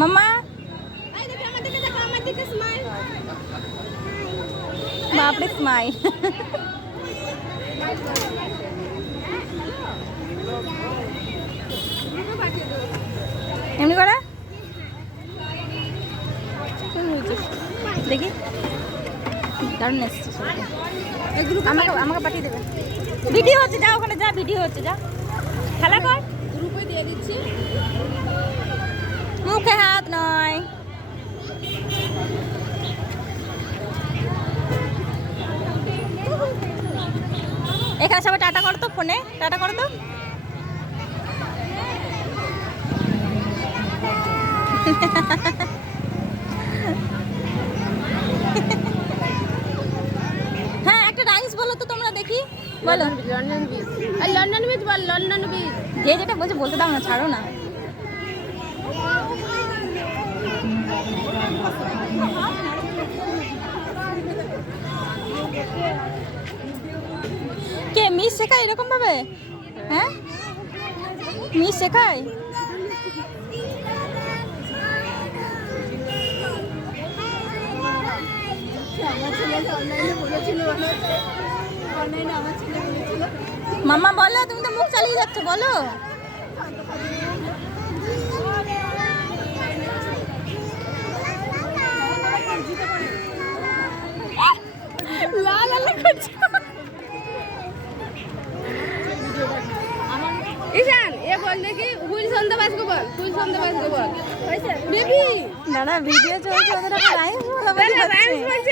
মাম্মা বাপরে স্মাইল। এমনি করা দেখি দারুণ এসছে। আমাকে আমাকে পাঠিয়ে দেবে। ভিডিও হচ্ছে, যা ওখানে যা, ভিডিও হচ্ছে, যা খেলা কর। গ্রুপে দিয়ে দিচ্ছি। মুখে হাত নয়। এখানে সবাই টাটা করো তো, ফোনে টাটা করো তো। হ্যাঁ একটা রাইমস বলো তো তোমরা দেখি, বলো। লন্ডন বিচ, আর লন্ডন বিচ বল, লন্ডন বিচ। যে যেটা বলছে বলতে দাও না, ছাড়ো না। কে মিস শেখায় এরকম ভাবে? হ্যাঁ মিস শেখায়। মাম্মা বলো, তুমি তো মুখ চালিয়ে যাচ্ছ, বলো। ঈশান এ বল দেখি, হুইল সন্ধ্যা বাজকে বল, হুইল সন্ধ্যা বাজকে বল। বেবি দাঁড়া ভিডিও চলছে, ওদের রাইমস বলা বলি হচ্ছে।